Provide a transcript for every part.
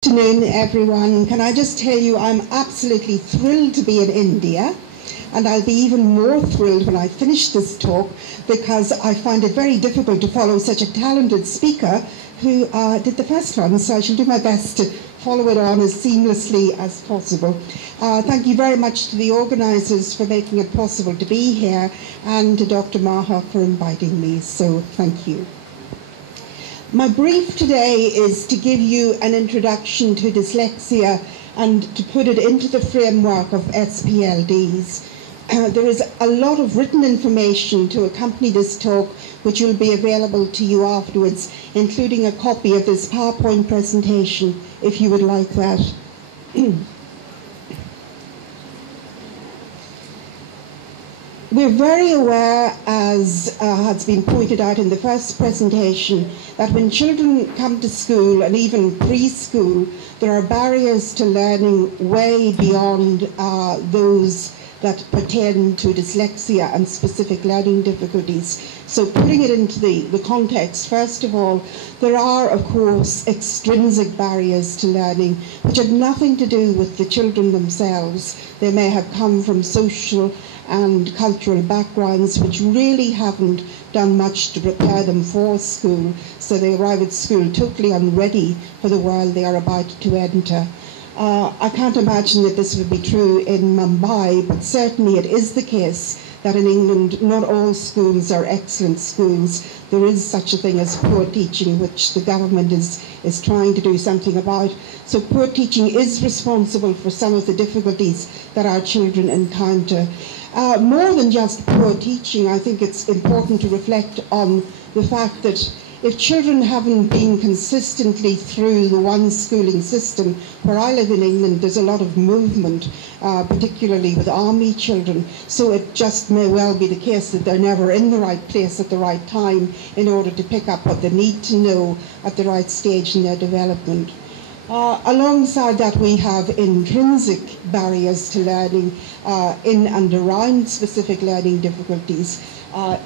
Good afternoon, everyone. Can I just tell you I'm absolutely thrilled to be in India, and I'll be even more thrilled when I finish this talk, because I find it very difficult to follow such a talented speaker who did the first one, so I shall do my best to follow it on as seamlessly as possible. Thank you very much to the organisers for making it possible to be here, and to Dr. Maha for inviting me, so thank you. My brief today is to give you an introduction to dyslexia and to put it into the framework of SPLDs. There is a lot of written information to accompany this talk, which will be available to you afterwards, including a copy of this PowerPoint presentation, if you would like that. We're very aware, as has been pointed out in the first presentation, that when children come to school and even preschool, there are barriers to learning way beyond those that pertain to dyslexia and specific learning difficulties. So putting it into the context, first of all, there are, of course, extrinsic barriers to learning, which have nothing to do with the children themselves. They may have come from social and cultural backgrounds which really haven't done much to prepare them for school, so they arrive at school totally unready for the world they are about to enter. I can't imagine that this would be true in Mumbai, but certainly it is the case that in England not all schools are excellent schools. There is such a thing as poor teaching, which the government is trying to do something about. So poor teaching is responsible for some of the difficulties that our children encounter. More than just poor teaching, I think it's important to reflect on the fact that if children haven't been consistently through the one schooling system, where I live in England, there's a lot of movement, particularly with army children, so it just may well be the case that they're never in the right place at the right time in order to pick up what they need to know at the right stage in their development. Alongside that, we have intrinsic barriers to learning in and around specific learning difficulties.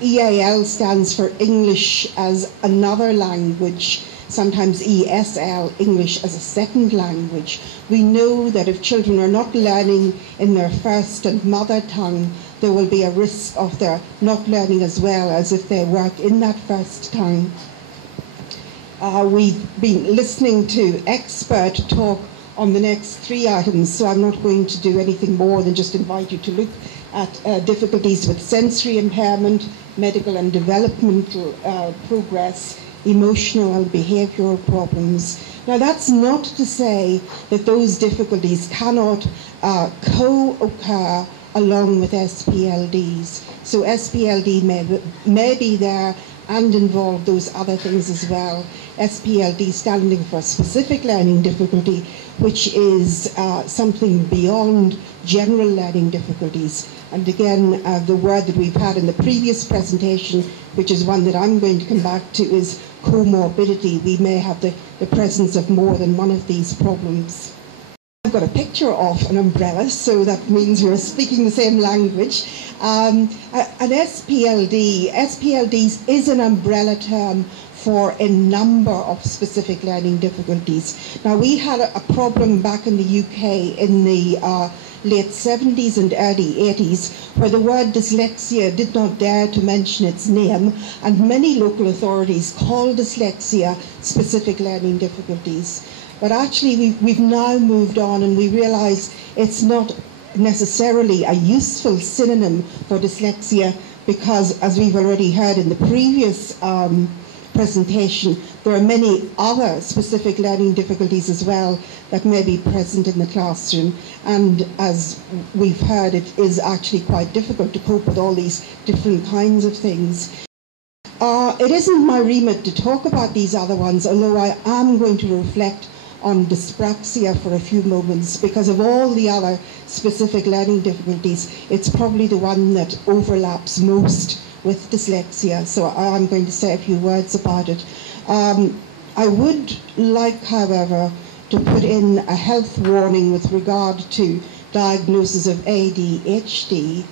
EAL stands for English as another language, sometimes ESL, English as a second language. We know that if children are not learning in their first and mother tongue, there will be a risk of their not learning as well as if they work in that first tongue. We've been listening to expert talk on the next three items, so I'm not going to do anything more than just invite you to look at difficulties with sensory impairment, medical and developmental progress, emotional and behavioural problems. Now, that's not to say that those difficulties cannot co-occur along with SPLDs. So SPLD may be there and involve those other things as well. SPLD standing for specific learning difficulty, which is something beyond general learning difficulties. And again, the word that we've had in the previous presentation, which is one that I'm going to come back to, is comorbidity. We may have the presence of more than one of these problems. I've got a picture of an umbrella, so that means we're speaking the same language. An SPLDs is an umbrella term for a number of specific learning difficulties. Now, we had a problem back in the UK in the late 70s and early 80s, where the word dyslexia did not dare to mention its name, and many local authorities called dyslexia specific learning difficulties. But actually, we've now moved on, and we realise it's not necessarily a useful synonym for dyslexia, because, as we've already heard in the previous presentation, there are many other specific learning difficulties as well that may be present in the classroom. And as we've heard, it is actually quite difficult to cope with all these different kinds of things. It isn't my remit to talk about these other ones, although I am going to reflect on dyspraxia for a few moments, because of all the other specific learning difficulties, it's probably the one that overlaps most with dyslexia, so I'm going to say a few words about it. I would like, however, to put in a health warning with regard to diagnosis of ADHD.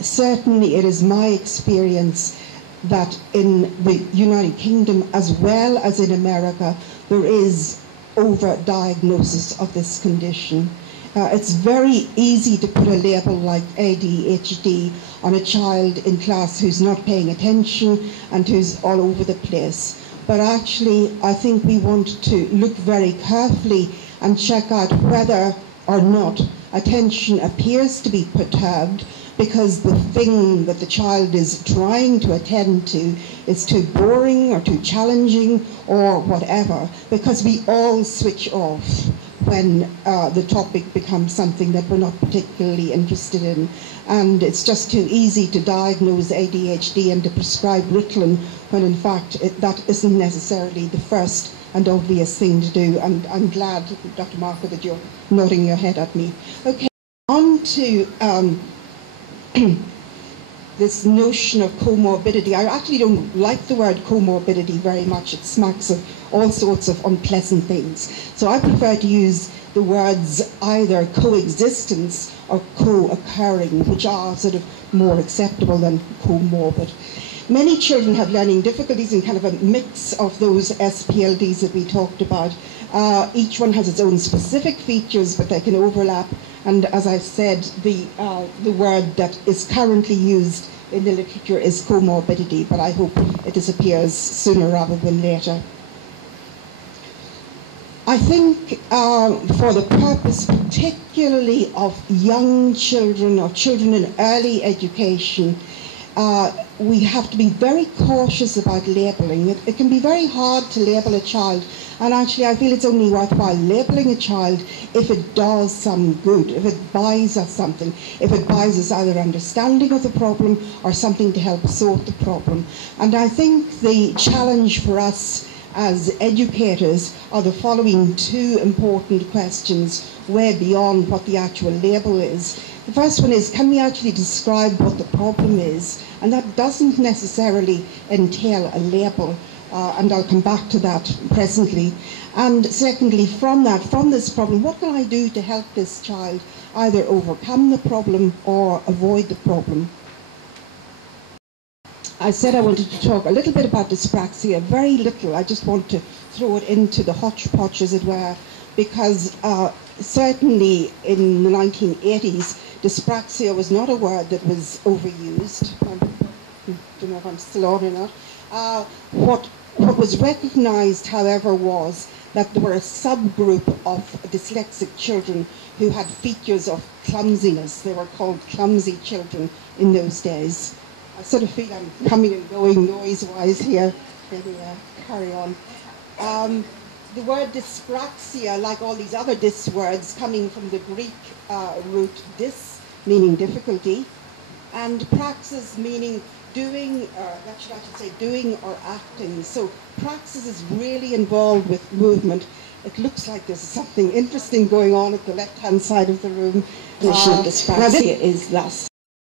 Certainly it is my experience that in the United Kingdom, as well as in America, there is over-diagnosis of this condition. It's very easy to put a label like ADHD on a child in class who's not paying attention and who's all over the place. But actually, I think we want to look very carefully and check out whether or not attention appears to be perturbed because the thing that the child is trying to attend to is too boring or too challenging or whatever, because we all switch off when the topic becomes something that we're not particularly interested in. And it's just too easy to diagnose ADHD and to prescribe Ritalin when in fact that isn't necessarily the first and obvious thing to do. And I'm glad, Dr. Marker, that you're nodding your head at me. Okay, on to this notion of comorbidity. I actually don't like the word comorbidity very much. It smacks of all sorts of unpleasant things. So I prefer to use the words either coexistence or co-occurring, which are sort of more acceptable than comorbid. Many children have learning difficulties in kind of a mix of those SPLDs that we talked about. Each one has its own specific features, but they can overlap. And as I've said, the word that is currently used in the literature is comorbidity, but I hope it disappears sooner rather than later. I think for the purpose particularly of young children or children in early education, we have to be very cautious about labelling. It can be very hard to label a child, and actually I feel it's only worthwhile labelling a child if it does some good, if it buys us something, if it buys us either understanding of the problem or something to help sort the problem. And I think the challenge for us as educators are the following two important questions way beyond what the actual label is. The first one is, can we actually describe what the problem is? And that doesn't necessarily entail a label, and I'll come back to that presently. And secondly, from this problem, what can I do to help this child either overcome the problem or avoid the problem? I said I wanted to talk a little bit about dyspraxia, very little. I just want to throw it into the hodgepodge, as it were, because certainly in the 1980s, dyspraxia was not a word that was overused. I don't know if I'm still on or not. What was recognized, however, was that there were a subgroup of dyslexic children who had features of clumsiness. They were called clumsy children in those days. I sort of feel I'm coming and going noise-wise here. Maybe carry on. The word dyspraxia, like all these other dys words, coming from the Greek root dys, meaning difficulty, and praxis, meaning doing, I should say doing or acting. So praxis is really involved with movement. It looks like there's something interesting going on at the left-hand side of the room. Dyspraxia is thus.